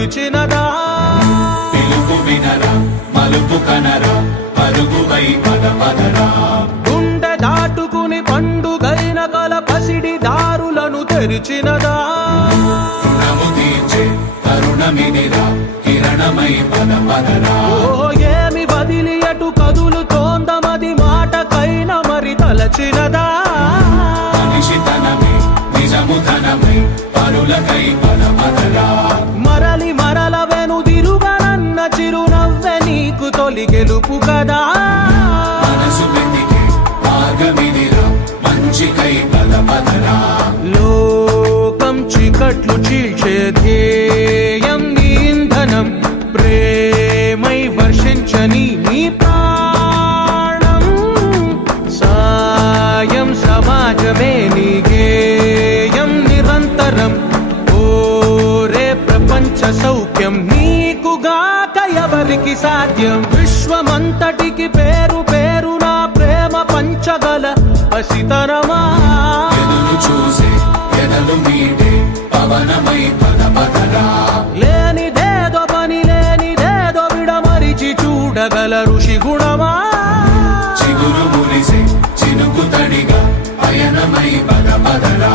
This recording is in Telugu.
పిలిచినదా పిలుపు వినరా మలుపు కనరా పరుగువై పద పదరా గుండె దాటుకుని పండుగైన కల పసిడి దారులను తెరిచినదా రుణము తీర్చే తరుణమిదిరా కిరణమై పద పదరా ఓ ఏమి వదిలి అటు కదులుతోందమది మాటకైన మరి తలచినదా మనిషితనమే నిజముతనమై పరులకై పద పదరా మరలి మరల వెనుదిరుగనన్న చిరునవ్వె నీకు తొలి గెలుపు కదా మనసు వెతికే మార్గమిదిరా మంచికై పద పదరా లోకం చీకట్లు చీల్చే ధ్యేయం నీ ఇంధనం ప్రేమై వర్షించని నీ ప్రాణం సాయం సమాజమే నీ గేయం నిరంతరం ఓరే ప్రపంచ సౌఖ్యం నీకుగాక ఎవరికి సాధ్యం విశ్వమంతటికి పేరు పేరు నా ప్రేమ పంచగల పసితనమా ఎదురు చూసే ఎదలు మీడే పవనమై పద పదరా లేనిదేదో పని లేనిదేదో విడమరిచి చూడగల ఋషి గుణమా చిగురు మురిసే చినుకు తడిగా పయనమై పద పదరా